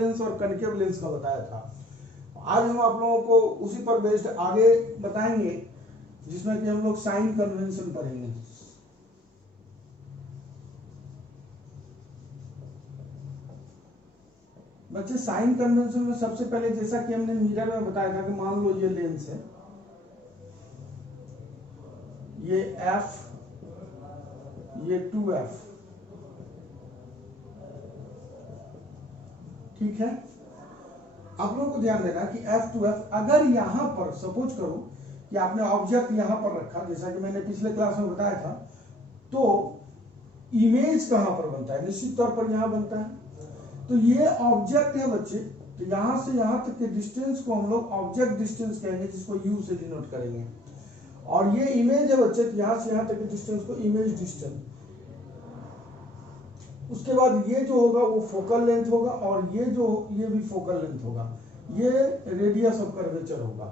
Lens और concave lens का बताया था। आज हम आप लोगों को उसी पर बेस्ड आगे बताएंगे, जिसमें कि हम लोग साइन कन्वेंशन पढ़ेंगे। बच्चे साइन कन्वेंशन में सबसे पहले, जैसा कि हमने मिरर में बताया था कि मान लो ये लेंस है, ये f, ये 2f, ठीक है। आप लोगों को ध्यान देना कि f2f, अगर यहां पर सपोज करो कि आपने ऑब्जेक्ट यहां पर रखा, जैसा कि मैंने पिछले क्लास में बताया था, तो इमेज कहां पर बनता है? निश्चित तौर पर यहां बनता है। तो ये ऑब्जेक्ट है बच्चे, तो यहां से यहां तक के डिस्टेंस को हम लोग ऑब्जेक्ट डिस्टेंस कहेंगे, जिसको u से डिनोट करेंगे। और ये इमेज है बच्चे, तो यहां से यहां तक के डिस्टेंस को इमेज डिस्टेंस। उसके बाद ये जो होगा वो फोकल लेंथ होगा, और ये भी फोकल लेंथ होगा, ये रेडियस ऑफ कर्वेचर होगा।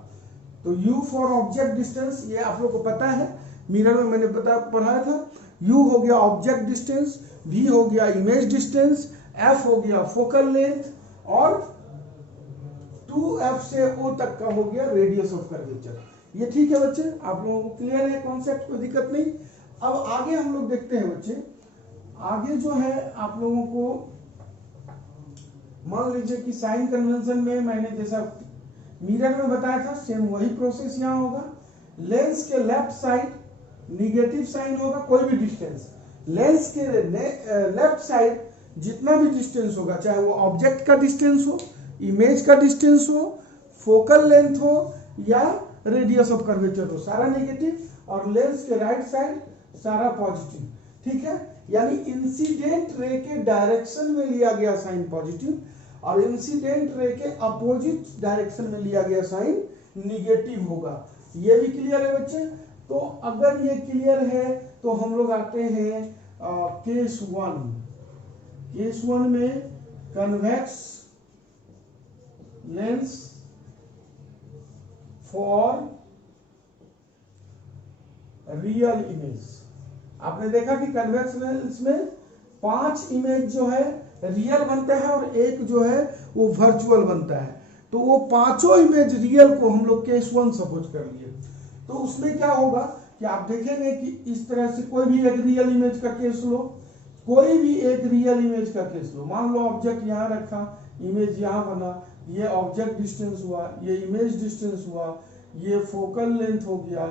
तो u फॉर ऑब्जेक्ट डिस्टेंस, ये आप लोग को पता है, मिरर में मैंने पढ़ाया था। u हो गया ऑब्जेक्ट डिस्टेंस, v हो गया इमेज डिस्टेंस, f हो गया फोकल लेंथ, और 2f से o तक का हो गया रेडियस ऑफ कर्वेचर। ये ठीक है बच्चे, आप लोगों को क्लियर है कॉन्सेप्ट, कोई दिक्कत नहीं। अब आगे हम लोग देखते हैं बच्चे, आगे जो है आप लोगों को मान लीजिए कि साइन कन्वेंशन में मैंने जैसा मिरर में बताया था, सेम वही प्रोसेस यहाँ होगा। लेंस के लेफ्ट साइड निगेटिव साइन होगा, कोई भी डिस्टेंस। लेंस के लेफ्ट साइड जितना भी डिस्टेंस होगा, चाहे वो ऑब्जेक्ट का डिस्टेंस हो, इमेज का डिस्टेंस हो, फोकल लेंथ हो, या रेडियस ऑफ कर्वेचर हो, सारा नेगेटिव। और लेंस के राइट साइड सारा पॉजिटिव, ठीक है। यानी इंसिडेंट रे के डायरेक्शन में लिया गया साइन पॉजिटिव, और इंसिडेंट रे के अपोजिट डायरेक्शन में लिया गया साइन निगेटिव होगा। ये भी क्लियर है बच्चे? तो अगर ये क्लियर है तो हम लोग आते हैं केस 1। केस 1 में convex lens for real image. आपने देखा कि कन्वेक्स लेंस में 5 इमेज जो है रियल बनता है, और एक जो है वो वर्चुअल बनता है। तो वो पांचों इमेज रियल को हम लोग केस 1 सपोज कर लिए। तो उसमें क्या होगा कि आप देखेंगे कि इस तरह से कोई भी एक रियल इमेज का केस लो, कोई भी एक रियल इमेज का केस लो। मान लो ऑब्जेक्ट यहाँ रखा, इमेज यहाँ बना, ये ऑब्जेक्ट डिस्टेंस हुआ, ये इमेज डिस्टेंस हुआ, ये फोकल लेंथ हो गया,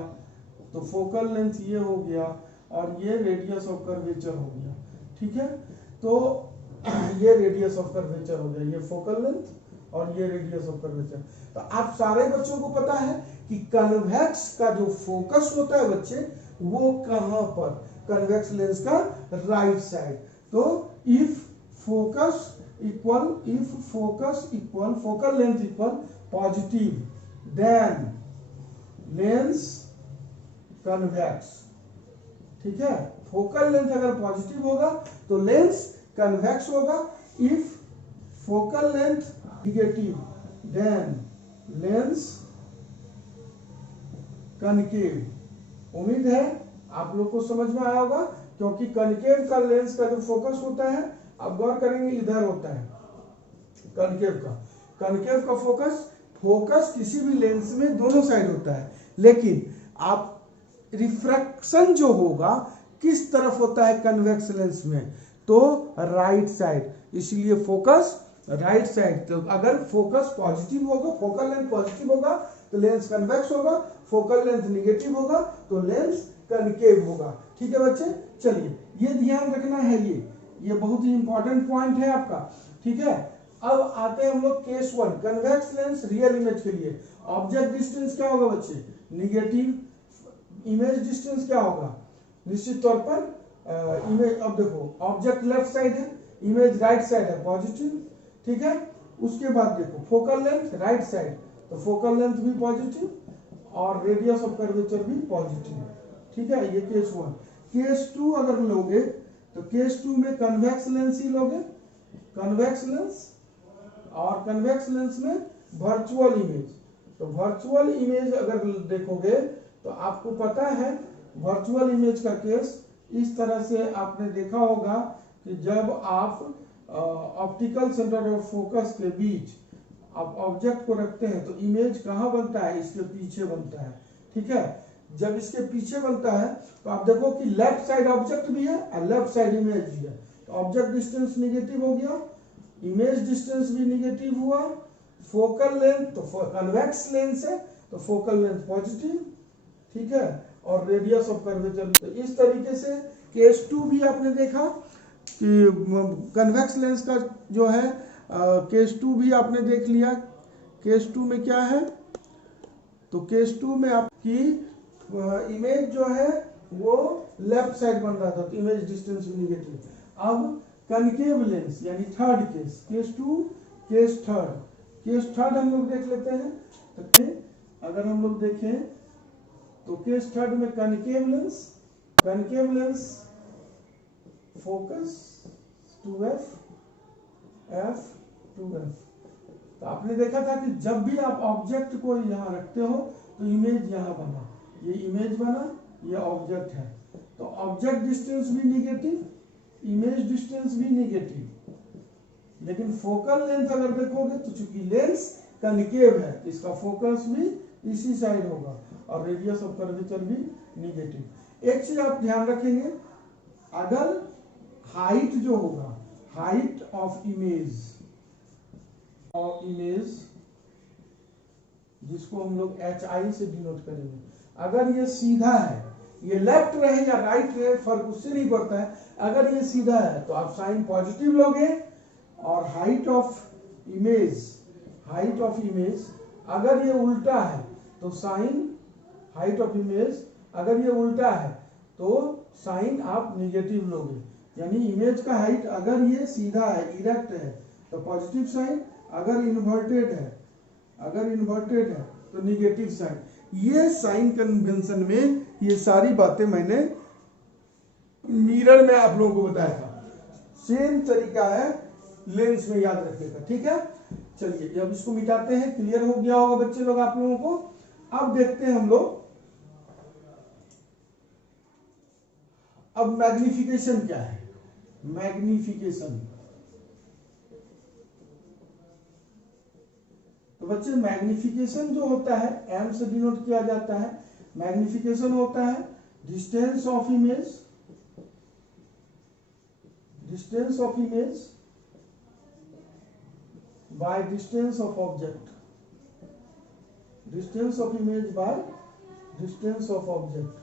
तो फोकल लेंथ ये हो गया, और ये रेडियस ऑफ कर्वेचर हो गया, ठीक है। तो ये रेडियस ऑफ कर्वेचर हो गया, ये फोकल लेंथ और ये रेडियस ऑफ कर्वेचर। तो आप सारे बच्चों को पता है कि कन्वेक्स का जो फोकस होता है बच्चे, वो कहां पर? कन्वेक्स लेंस का राइट साइड। तो if focus equal focal length equal positive, then lens convex, ठीक है। फोकल लेंथ अगर पॉजिटिव होगा तो लेंस कन्वेक्स होगा। If focal length negative, then lens concave. उम्मीद है आप लोग को समझ में आया होगा, क्योंकि कनकेव का लेंस का जो फोकस होता है, आप गौर करेंगे इधर होता है कनकेव का फोकस किसी भी लेंस में दोनों साइड होता है, लेकिन आप रिफ्रैक्शन जो होगा किस तरफ होता है कन्वेक्स लेंस में? तो राइट साइड, इसलिए फोकस राइट साइड। तो अगर फोकस पॉजिटिव होगा, फोकल लेंथ पॉजिटिव होगा तो लेंस कन्वेक्स होगा, फोकल लेंथ नेगेटिव होगा तो लेंस कनकेव होगा, ठीक है बच्चे। चलिए ये ध्यान रखना है, ये बहुत ही इंपॉर्टेंट पॉइंट है आपका, ठीक है। अब आते हैं हम लोग case 1, convex lens real image के लिए। ऑब्जेक्ट डिस्टेंस क्या होगा बच्चे? निगेटिव। इमेज डिस्टेंस क्या होगा? निश्चित तौर पर इमेज, अब देखो ऑब्जेक्ट लेफ्ट साइड है, इमेज राइट साइड है, पॉजिटिव, ठीक है। उसके बाद देखो फोकल लेंथ राइट साइड, तो फोकल लेंथ भी पॉजिटिव और रेडियस ऑफ कर्वेचर भी पॉजिटिव, ठीक है। ये केस 1। केस 2 अगर लोगे तो केस 2 में कन्वेक्स लेंस ही लोगे, कन्वेक्स लेंस, और कन्वेक्स लेंस में वर्चुअल इमेज। तो वर्चुअल इमेज अगर देखोगे तो आपको पता है वर्चुअल इमेज का केस इस तरह से आपने देखा होगा कि जब आप ऑप्टिकल सेंटर और फोकस के बीच आप ऑब्जेक्ट को रखते हैं तो इमेज कहाँ बनता है, इसके पीछे बनता है। ठीक है, जब इसके पीछे बनता है तो आप देखो कि लेफ्ट साइड ऑब्जेक्ट भी है और लेफ्ट साइड इमेज भी है। तो ऑब्जेक्ट डिस्टेंस निगेटिव हो गया, इमेज डिस्टेंस भी निगेटिव हुआ, फोकल लेंथ तो कन्वेक्स लेंस है तो फोकल लेंथ पॉजिटिव। ठीक है, और रेडियस ऑफ कर्वेचर। तो इस तरीके से केस 2 भी आपने देखा कि कन्वेक्स लेंस का जो है केस 2 भी आपने देख लिया। केस 2 में क्या है, तो केस 2 में आपकी इमेज जो है वो लेफ्ट साइड बन रहा था तो इमेज डिस्टेंस भी निगेटिव। अब कनकेव लेंस यानी third case, case 2 case third हम लोग देख लेते हैं। तो अगर हम लोग देखें तो केस थर्ड में concave lens focus 2f f 2f। तो आपने देखा था कि जब भी आप ऑब्जेक्ट को यहाँ रखते हो तो इमेज यहाँ बना, ये इमेज बना, ये ऑब्जेक्ट है। तो ऑब्जेक्ट डिस्टेंस भी निगेटिव, इमेज डिस्टेंस भी निगेटिव। लेकिन फोकल लेंथ अगर देखोगे तो चूंकि लेंस कनकेव है इसका फोकस भी इसी साइड होगा और रेडियस ऑफ कर्वेचर भी निगेटिव। एक चीज आप ध्यान रखेंगे, अगर हाइट जो होगा, हाइट ऑफ इमेज जिसको हम लोग HI से डिनोट करेंगे, अगर ये सीधा है, ये लेफ्ट रहे या राइट रहे फर्क उससे नहीं पड़ता है। अगर ये सीधा है तो आप साइन पॉजिटिव लोगे, और हाइट ऑफ इमेज अगर ये उल्टा है तो साइन हाइट ऑफ इमेज अगर ये उल्टा है तो साइन आप निगेटिव लोगे। यानी इमेज का हाइट अगर ये सीधा है, इरेक्ट है तो पॉजिटिव साइन, अगर इन्वर्टेड है तो निगेटिव साइन। ये साइन कन्वेंशन में ये सारी बातें मैंने मिरर में आप लोगों को बताया था। सेम तरीका है लेंस में याद रखने का। ठीक है, चलिए जब इसको मिटाते हैं, क्लियर हो गया होगा बच्चे लोग आप लोगों को। अब देखते हैं हम लोग अब मैग्निफिकेशन क्या है। मैग्निफिकेशन, तो बच्चे मैग्निफिकेशन जो होता है m से डिनोट किया जाता है। मैग्निफिकेशन होता है distance of image by distance of object,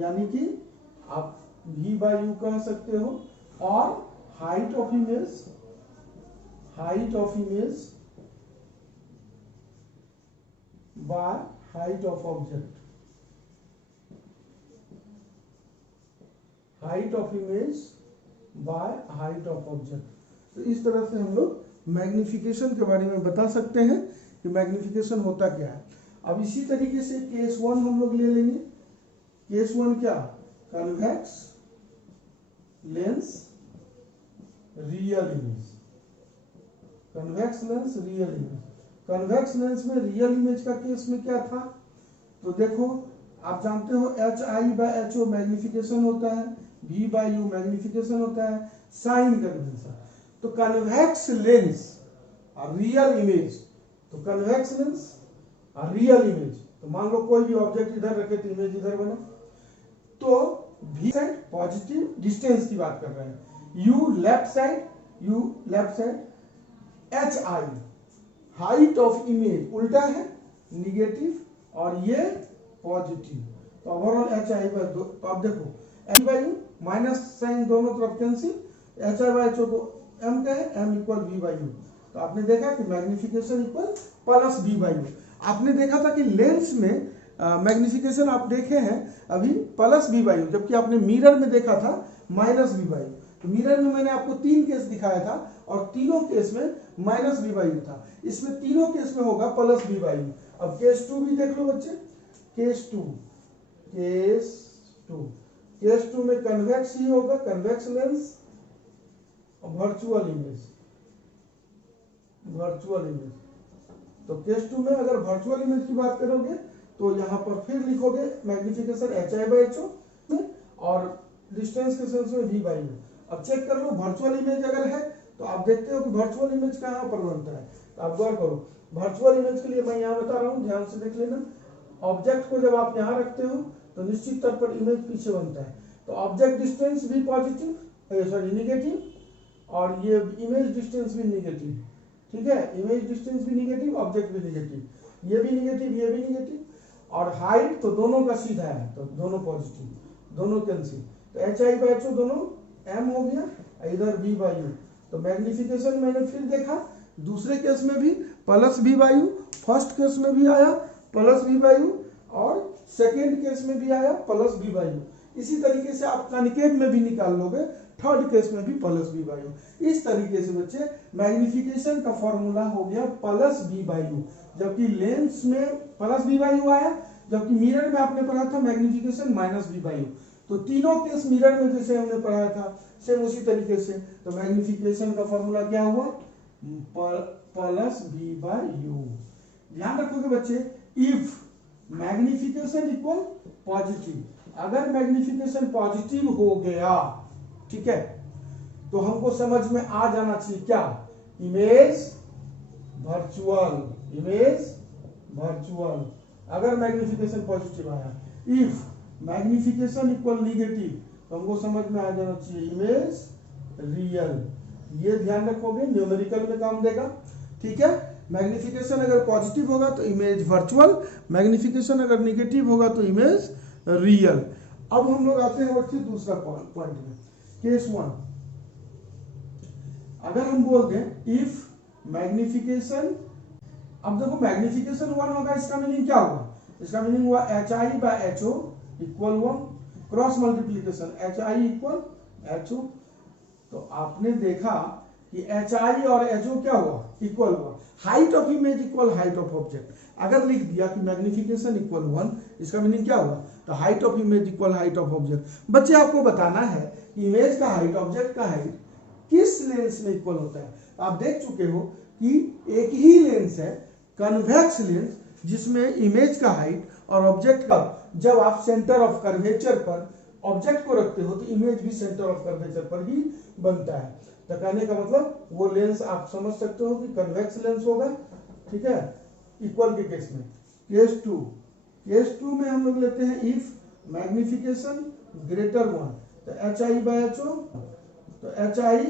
यानी कि आप v/u कह सकते हो, और height of image by height of object, तो इस तरह से हम लोग मैग्निफिकेशन के बारे में बता सकते हैं कि मैग्निफिकेशन होता क्या है। अब इसी तरीके से केस 1 हम लोग ले लेंगे। केस 1 क्या, convex lens real image. Convex lens में रियल इमेज का केस में क्या था, तो देखो आप जानते हो HI/HO मैग्निफिकेशन होता है, V/U मैग्निफिकेशन होता है, साइन कन्वेंशन। तो कन्वेक्स लेंस और रियल इमेज, तो कन्वेक्स लेंस और रियल इमेज, तो मान लो कोई भी ऑब्जेक्ट इधर रखे तो इमेज इधर बना, तो V साइड पॉजिटिव डिस्टेंस की बात कर रहे हैं, U left side, HI height of image उल्टा है निगेटिव, और ये पॉजिटिव, तो ओवरऑल HI/2। तो आप देखो HI/U माइनस साइन दोनों तरफ कैंसिल, HI/HO को m कहे, m इक्वल V/U। तो आपने देखा कि मैग्निफिकेशन इक्वल प्लस V/U। आपने देखा था कि लेंस में मैग्निफिकेशन आप देखे हैं अभी प्लस V/U, जबकि आपने मिरर में देखा था माइनस V/U। तो मिरर में मैंने आपको 3 केस दिखाया था और तीनों केस में माइनस V/U था, इसमें तीनों केस में होगा प्लस V/U। अब केस 2 भी देख लो बच्चे, केस 2 में कन्वेक्स ही होगा, कन्वेक्स लेंस और वर्चुअल इमेज। तो केस 2 में अगर वर्चुअल इमेज की बात करोगे तो यहां पर फिर लिखोगे मैग्निफिकेशन HI/HO में और डिस्टेंस के सेंस में V/U। अब चेक कर लो, वर्चुअल इमेज अगर है तो आप देखते हो कि वर्चुअल इमेज कहाँ पर बनता है। तो आप गौर करो, वर्चुअल इमेज के लिए मैं यहाँ बता रहा हूँ, ध्यान से देख लेना। ऑब्जेक्ट को जब आप यहाँ रखते हो तो निश्चित तौर पर इमेज पीछे बनता है। तो ऑब्जेक्ट डिस्टेंस भी पॉजिटिव, सॉरी निगेटिव, और ये इमेज डिस्टेंस भी निगेटिव, ठीक है। इमेज डिस्टेंस भी निगेटिव, ऑब्जेक्ट भी निगेटिव, ये भी निगेटिव, ये भी निगेटिव, और हाइट तो दोनों का सीधा है, तो दोनों पॉजिटिव, दोनों कैंसिल। तो H I by H O दोनों एम हो गया, इधर बी बाई यू। तो मैग्निफिकेशन मैंने फिर देखा, दूसरे केस में भी plus B by U, first case में भी आया प्लस बी बाई यू, और सेकेंड केस में भी आया प्लस बी बाई यू। इसी तरीके से आप कॉन्केव में भी निकाल लोगे, थर्ड केस में भी प्लस बी बाई यू। इस तरीके से बच्चे मैग्निफिकेशन का फॉर्मूला हो गया प्लस बी बाई यू, जबकि लेंस में प्लस बी बाई यू आया, जबकि मिरर में आपने पढ़ा था magnification minus B by U. तो तीनों केस मिरर में जैसे हमने पढ़ाया था सेम उसी तरीके से। तो मैग्निफिकेशन का फॉर्मूला क्या हुआ, प्लस बी बाई यू। ध्यान रखोगे बच्चे, इफ मैग्निफिकेशन इक्वल पॉजिटिव, अगर मैग्निफिकेशन पॉजिटिव हो गया, ठीक है, तो हमको समझ में आ जाना चाहिए क्या, इमेज वर्चुअल, इमेज वर्चुअल। अगर मैग्निफिकेशन पॉजिटिव आया, इफ मैग्निफिकेशन इक्वल निगेटिव, तो हमको समझ में आ जाना चाहिए इमेज रियल। ये ध्यान रखोगे, न्यूमेरिकल में काम देगा, ठीक है। मैग्निफिकेशन अगर पॉजिटिव होगा तो इमेज वर्चुअल, मैग्निफिकेशन अगर निगेटिव होगा तो इमेज रियल। अब हम लोग आते हैं बच्चे दूसरा पॉइंट में, केस 1। अगर हम बोल दें इफ मैग्निफिकेशन, अब देखो मैग्निफिकेशन 1 होगा, इसका मीनिंग क्या होगा, इसका मीनिंग हुआ H I by H O equal 1, cross multiplication H I equal H O. तो आपने देखा कि एच आई और एच ओ क्या हुआ, इक्वल हुआ। Height of image equal height of object. अगर लिख दिया कि मैग्निफिकेशन इक्वल 1, इसका मीनिंग क्या हुआ, तो height of image equal height of object. बच्चे आपको बताना है कि इमेज का हाइट, ऑब्जेक्ट का हाइट किस लेंस में इक्वल होता है। आप देख चुके हो कि एक ही लेंस है, कन्वेक्स लेंस, जिसमें इमेज का हाइट और ऑब्जेक्ट का, जब आप सेंटर ऑफ कर्वेचर पर ऑब्जेक्ट को रखते हो तो इमेज भी सेंटर ऑफ कर्वेचर पर ही बनता है। तो कहने का मतलब वो लेंस आप समझ सकते हो कि कन्वेक्स लेंस होगा, ठीक है, इक्वल के केस में। केस 2, केस 2 में हम लोग लेते हैं इफ मैग्निफिकेशन ग्रेटर 1, तो H I by H O, तो H I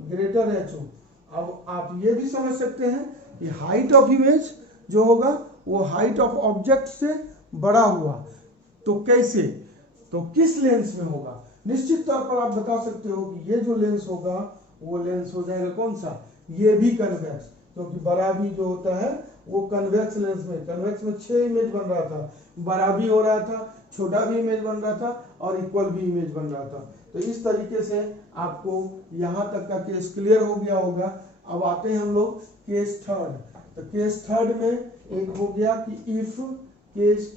greater H O. अब आप ये भी समझ सकते हैं कि हाइट ऑफ इमेज जो होगा वो हाइट ऑफ ऑब्जेक्ट से बड़ा हुआ, तो कैसे, तो किस लेंस में होगा। निश्चित तौर पर आप बता सकते हो कि ये जो लेंस होगा वो लेंस हो जाएगा कौन सा, ये भी कन्वेक्स, क्योंकि बड़ा भी जो होता है वो कन्वेक्स लेंस में, कन्वेक्स में 6 इमेज बन रहा था, बड़ा भी हो रहा था, छोटा भी इमेज बन रहा था, और इक्वल भी इमेज बन रहा था। तो इस तरीके से आपको यहाँ तक का केस क्लियर हो गया होगा। अब आते हैं हम लोग केस 3। तो केस 3 में एक हो गया कि इफ, केस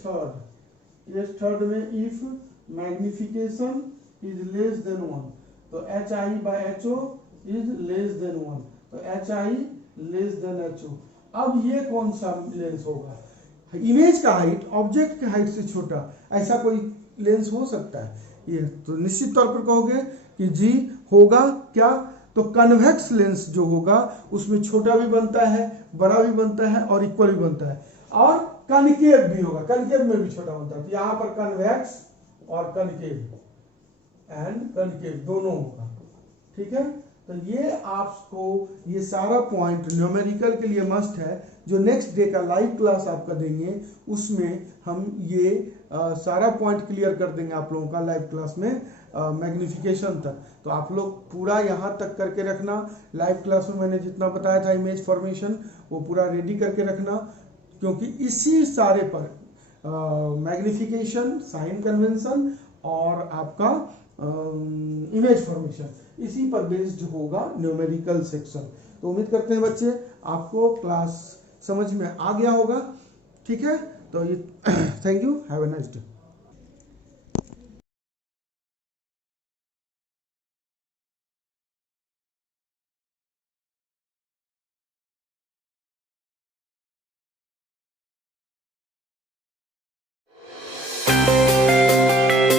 3 में if magnification is less than 1, तो H I by H O is less than 1, तो H I less than H O. अब ये कौन सा लेंस होगा, इमेज का हाइट ऑब्जेक्ट के हाइट से छोटा, ऐसा कोई लेंस हो सकता है ये, तो निश्चित तौर पर कहोगे कि जी होगा क्या, तो कन्वेक्स लेंस जो होगा उसमें छोटा भी बनता है, बड़ा भी बनता है, और इक्वल भी बनता है, और कनकेव भी होगा, कनकेव में भी छोटा बनता है। तो यहाँ पर कन्वेक्स और कनकेव एंड कनकेव दोनों होगा, ठीक है। तो ये आपको ये सारा पॉइंट न्यूमेरिकल के लिए मस्ट है, जो नेक्स्ट डे का लाइव क्लास आपका देंगे उसमें हम ये सारा पॉइंट क्लियर कर देंगे आप लोगों का लाइव क्लास में, मैग्निफिकेशन तक। तो आप लोग पूरा यहाँ तक करके रखना। लाइव क्लास में मैंने जितना बताया था इमेज फॉर्मेशन वो पूरा रेडी करके रखना, क्योंकि इसी सारे पर मैग्निफिकेशन, साइन कन्वेंशन और आपका इमेज फॉर्मेशन, इसी पर बेस्ड होगा न्यूमेरिकल सेक्शन। तो उम्मीद करते हैं बच्चे आपको क्लास समझ में आ गया होगा, ठीक है। तो ये thank you, have a nice day.